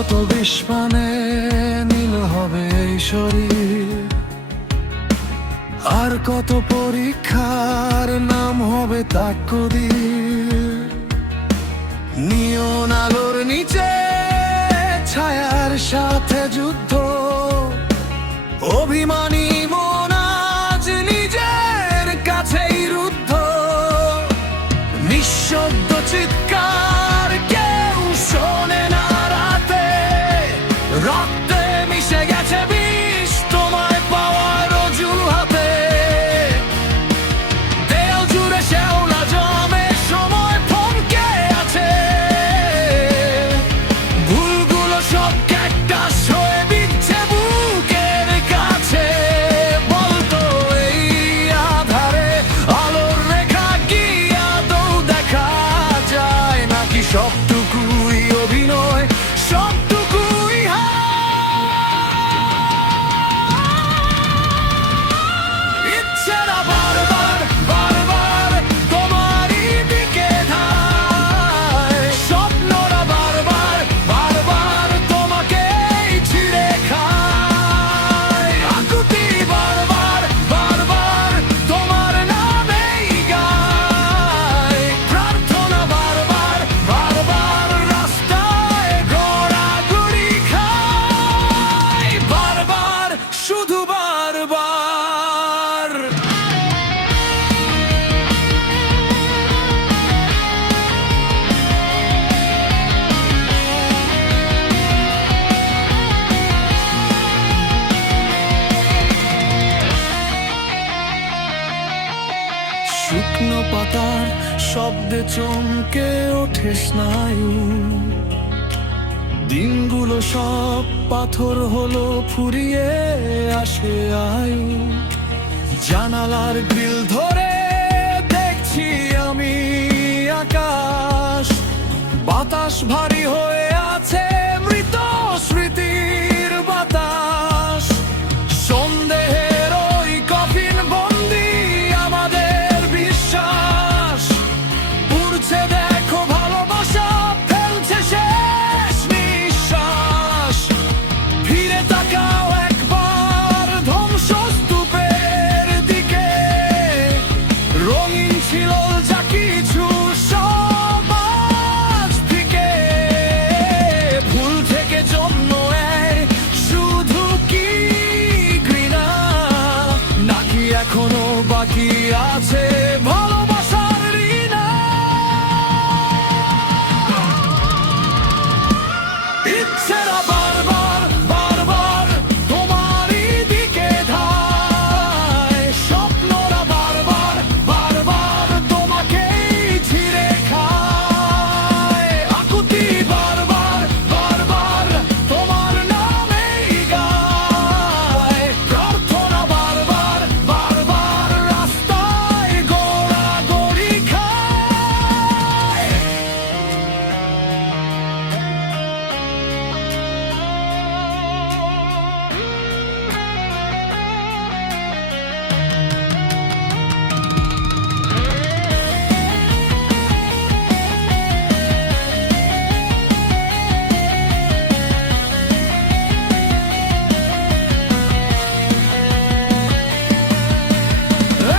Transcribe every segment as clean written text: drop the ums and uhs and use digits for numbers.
কত বিস্মানে নীল হবে এই শরীর, আর কত পরীক্ষার নাম হবে তাকদীর। নিয়ন আলোর নিচে ছায়ার সাথে যুদ্ধ, অভিমানী মন আজ নিজের কাছেই রুদ্ধ। নিঃশব্দ চিৎকার কেউ শোনে না রাতে, রক্তে মিশে গেছে বিষ তোমায় পাওয়ার অজুহাতে। দেয়াল জুড়ে শেওলা জমে সময় থমকে আছে, ভুলগুলো সব একটা সয়ে দিচ্ছে বুকের কাছে। বলতো এই আধারে আলোর রেখা কি আদৌ দেখা যায়, নাকি সবটুকুই অভিনয়, সবটুকুই ইচ্ছেরা বারবার বারবার তোমারই দিকে ধায়। স্বপ্নরা বারবার বারবার তোমাকেই ছিঁড়ে খায়। আকুতি বারবার বারবার তোমার নামেই গায়। প্রার্থনা বারবার বারবার রাস্তায় গড়াগড়ি খায়। বারবার শুধু বারবার। শুকনো পাতার শব্দে চমকে ওঠে স্নায়ু, দিনগুলো সব পাথর হলো ফুরিয়ে আসে আয়ু। জানালার গ্রিল ধরে দেখছি আমি আকাশ, বাতাস ভারী হয়ে আছে মৃত স্মৃতির বাতাস। সন্দেহের ওই কফিন বন্দি আমাদের বিশ্বাস, উড়ছে দেখো ভালোবাসা ফেলছে শেষ নিঃশ্বাস। ফিরে তাকাও একবার ধ্বংসস্তূপের দিকে, রঙিন ছিল যা কিছু সব আজ ফিকে। ভুল থেকে জন্ম নেয় শুধু কি ঘৃণা, নাকি এখনো বাকি আছে ভালোবাসার ঋণা? ইচ্ছেরা বারবার বারবার তোমারই দিকে ধায়। স্বপ্নরা বারবার বারবার তোমাকেই ছিঁড়ে খায়। আকুতি বারবার বারবার তোমার নামেই গায়। প্রার্থনা বারবার বারবার রাস্তায় গড়াগড়ি খায়।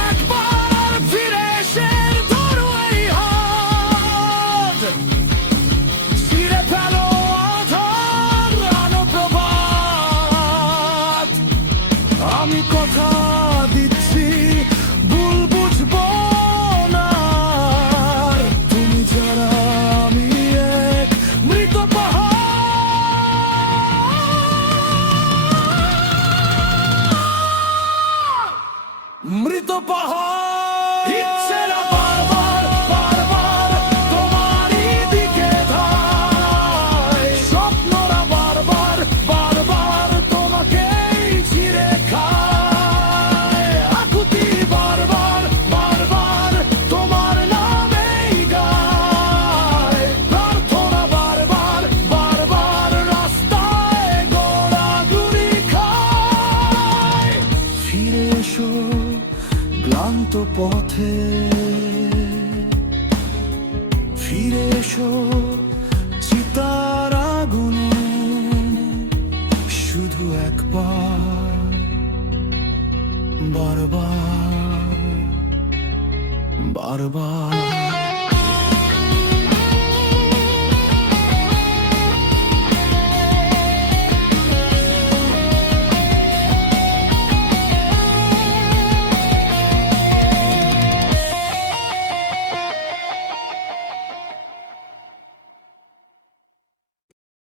একবার ফিরে এসে ধরো এই হাত, ছিঁড়ে ফেলো আধার আলো প্রভাত। আমি কথা দিচ্ছি ভুল বুঝবো না, তুমি ছাড়া আমি এক মৃত মৃত পাহাড়। ইচ্ছেরা বারবার বারবার তোমারই দিকে ধায়। স্বপ্নরা বারবার বারবার তোমাকেই ছিঁড়ে খায়। আকুতি বারবার বারবার তোমার নামেই গায়। প্রার্থনা বারবার বারবার রাস্তায় গড়াগড়ি খায়। ফিরে এসো ক্লান্ত পথে, ফিরে এসো চিতার আগুনে। বারবার বারবার